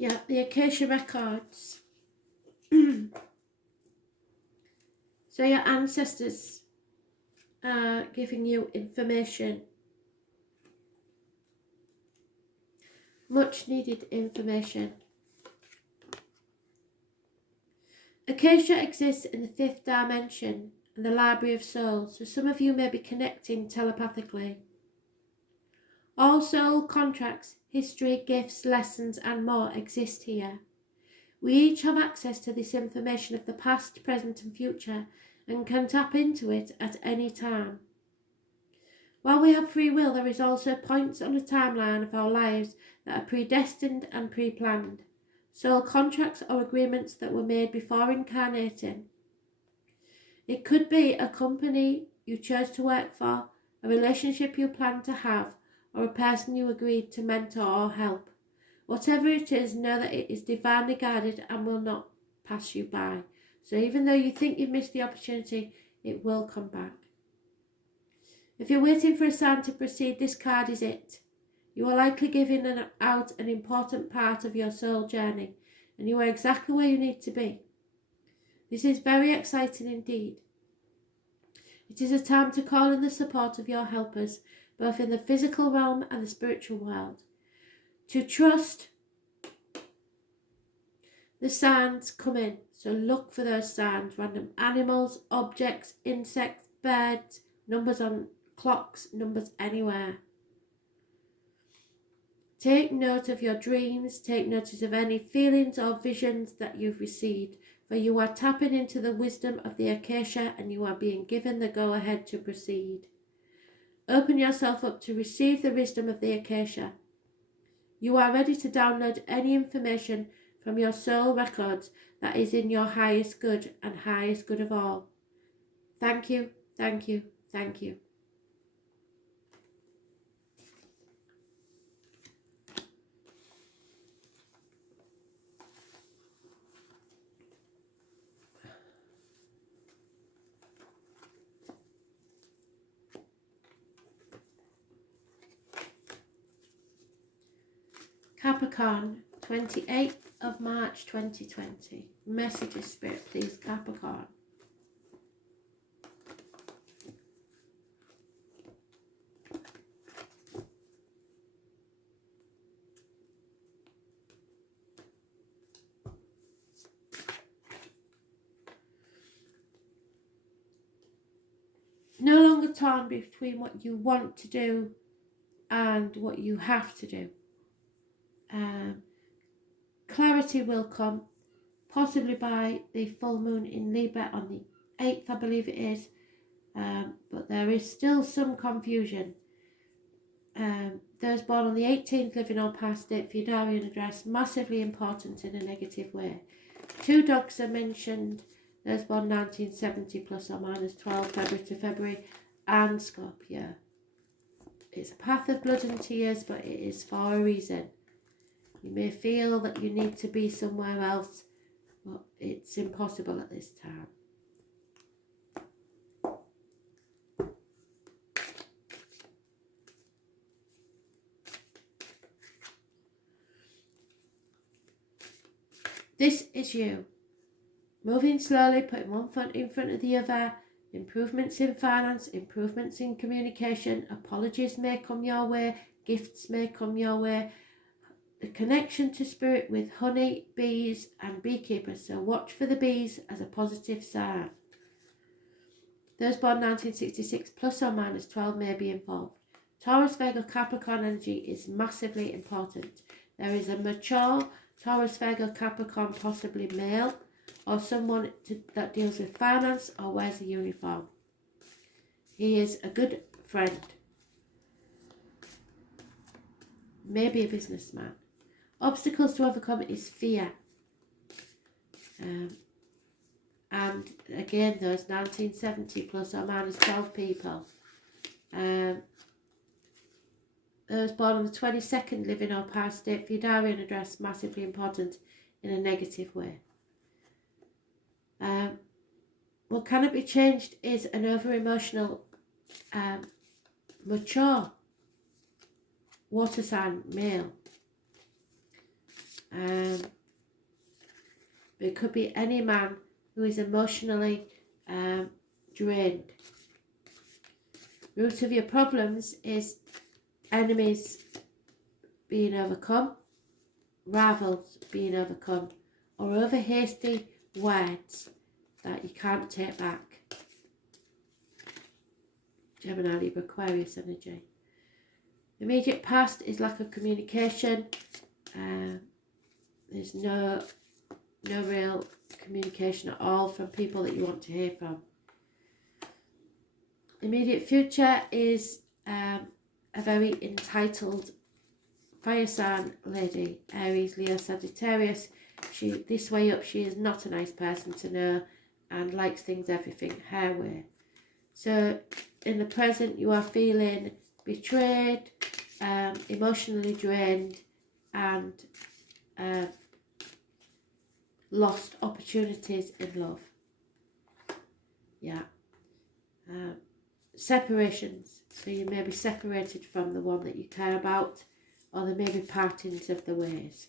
Yeah, the Acacia Records. So your ancestors are giving you information. Much needed information. Acacia exists in the 5th dimension and the Library of Souls, so some of you may be connecting telepathically. All soul contracts, history, gifts, lessons and more exist here. We each have access to this information of the past, present and future and can tap into it at any time. While we have free will, there is also points on the timeline of our lives that are predestined and pre-planned. Soul contracts or agreements that were made before incarnating. It could be a company you chose to work for, a relationship you plan to have, or a person you agreed to mentor or help. Whatever it is, know that it is divinely guided and will not pass you by. So even though you think you've missed the opportunity, it will come back. If you're waiting for a sign to proceed, this card is it. You are likely giving out an important part of your soul journey, and you are exactly where you need to be. This is very exciting indeed. It is a time to call in the support of your helpers, both in the physical realm and the spiritual world. To trust the signs come in, so look for those signs, random animals, objects, insects, birds, numbers on clocks, numbers anywhere. Take note of your dreams, take notice of any feelings or visions that you've received, for you are tapping into the wisdom of the Acacia and you are being given the go-ahead to proceed. Open yourself up to receive the wisdom of the Acacia. You are ready to download any information from your soul records that is in your highest good and highest good of all. Thank you, thank you, thank you. Capricorn, 28th of March 2020. Messages, Spirit, please, Capricorn. No longer torn between what you want to do and what you have to do. Clarity will come, possibly by the full moon in Libra on the 8th, I believe it is, but there is still some confusion. Those born on the 18th, living or past it, Fidarian address, massively important in a negative way. 2 dogs are mentioned, those born 1970 plus or minus 12 February to February, and Scorpio. It's a path of blood and tears, but it is for a reason. You may feel that you need to be somewhere else, but it's impossible at this time. This is you. Moving slowly, putting one foot in front of the other. Improvements in finance, improvements in communication. Apologies may come your way. Gifts may come your way. The connection to spirit with honey, bees and beekeepers. So watch for the bees as a positive sign. Those born 1966 plus or minus 12 may be involved. Taurus, Virgo, Capricorn energy is massively important. There is a mature Taurus, Virgo, Capricorn, possibly male, or someone that deals with finance or wears a uniform. He is a good friend. Maybe a businessman. Obstacles to overcome is fear. And again, those 1970 plus or minus 12 people. Those born on the 22nd, living or past it, Fidarian address, massively important in a negative way. What cannot be changed is an over-emotional, mature water sign male. But it could be any man who is emotionally drained. Root of your problems is enemies being overcome, rivals being overcome, or over hasty words that you can't take back. Gemini, Libra, Aquarius energy. Immediate past is lack of communication. There's no real communication at all from people that you want to hear from. Immediate future is a very entitled fire sign lady, Aries, Leo, Sagittarius. This way up, she is not a nice person to know and likes things everything her way. So in the present, you are feeling betrayed, emotionally drained, and lost opportunities in love. Yeah. Separations. So you may be separated from the one that you care about, or there may be partings of the ways.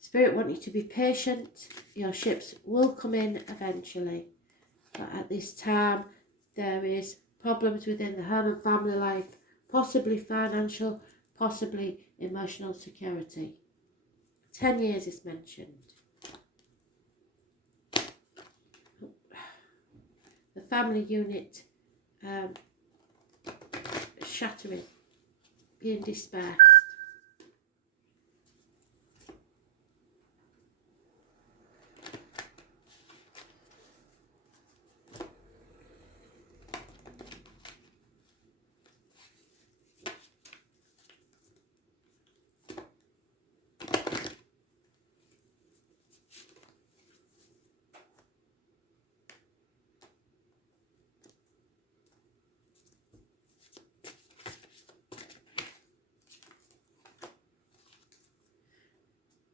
Spirit want you to be patient. Your ships will come in eventually. But at this time, there is problems within the home and family life, possibly financial, possibly emotional security. 10 years is mentioned. The family unit shattering, being dispersed.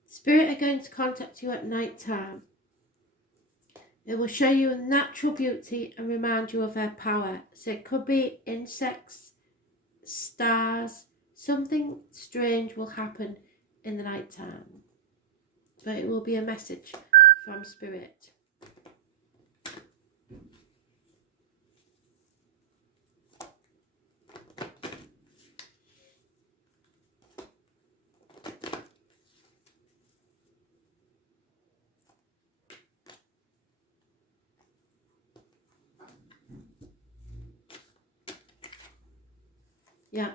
Spirit are going to contact you at night time. It will show you natural beauty and remind you of their power. So it could be insects, stars, something strange will happen in the night time. But it will be a message from Spirit. Yeah.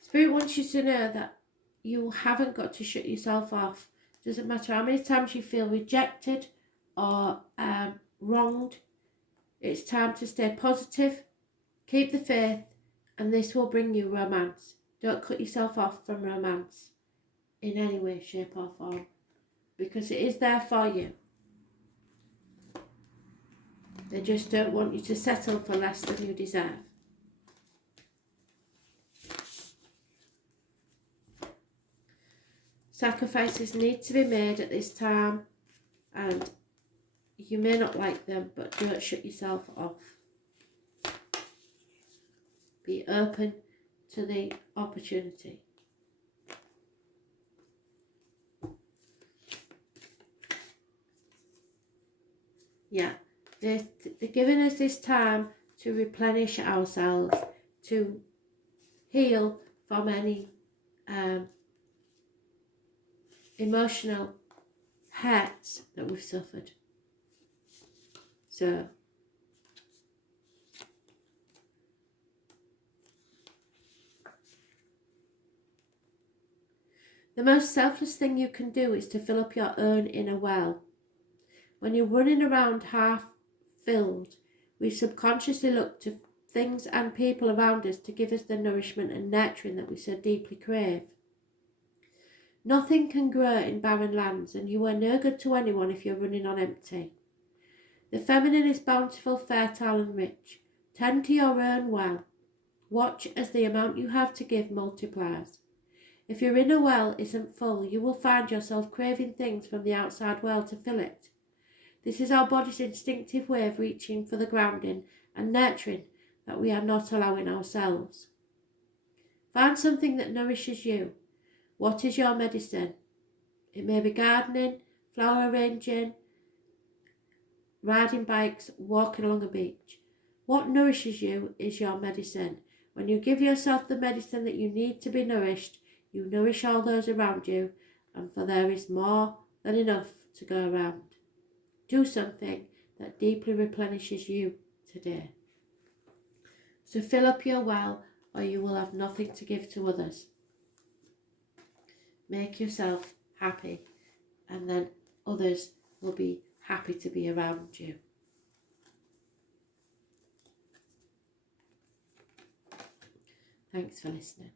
Spirit wants you to know that you haven't got to shut yourself off. Doesn't matter how many times you feel rejected or wronged. It's time to stay positive, keep the faith, and this will bring you romance. Don't cut yourself off from romance in any way, shape or form, because it is there for you. They just don't want you to settle for less than you deserve. Sacrifices need to be made at this time, and you may not like them, but don't shut yourself off. Be open to the opportunity. Yeah, they're giving us this time to replenish ourselves, to heal from any emotional hurts that we've suffered. So the most selfless thing you can do is to fill up your own inner well. When you're running around half filled, we subconsciously look to things and people around us to give us the nourishment and nurturing that we so deeply crave. Nothing can grow in barren lands, and you are no good to anyone if you're running on empty. The feminine is bountiful, fertile and rich. Tend to your own well. Watch as the amount you have to give multiplies. If your inner well isn't full, you will find yourself craving things from the outside world to fill it. This is our body's instinctive way of reaching for the grounding and nurturing that we are not allowing ourselves. Find something that nourishes you. What is your medicine? It may be gardening, flower arranging, riding bikes, walking along a beach. What nourishes you is your medicine. When you give yourself the medicine that you need to be nourished, you nourish all those around you, and for there is more than enough to go around. Do something that deeply replenishes you today. So fill up your well, or you will have nothing to give to others. Make yourself happy, and then others will be happy to be around you. Thanks for listening.